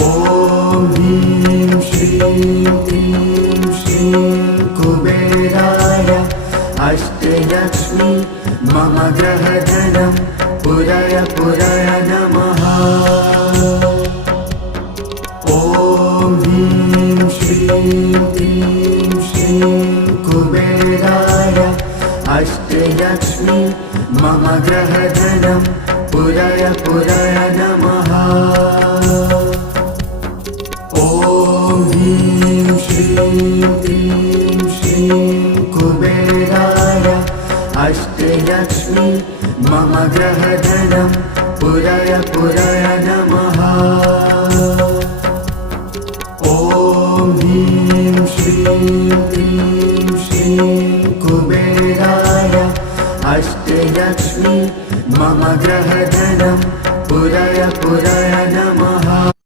ॐ ह्रीं श्रीं क्लीं श्रीं कुबेराय अष्टलक्ष्मी मम ग्रहधनं पुरय पुरय नमः। ॐ ह्रीं श्रीं क्लीं श्रीं कुबेराय अष्टलक्ष्मी मम ग्रहधनं पुरय पुरय नमः। ॐ ह्रीं श्रीं क्लीं श्रीं कुबेराय अष्टलक्ष्मी मम ग्रहधनं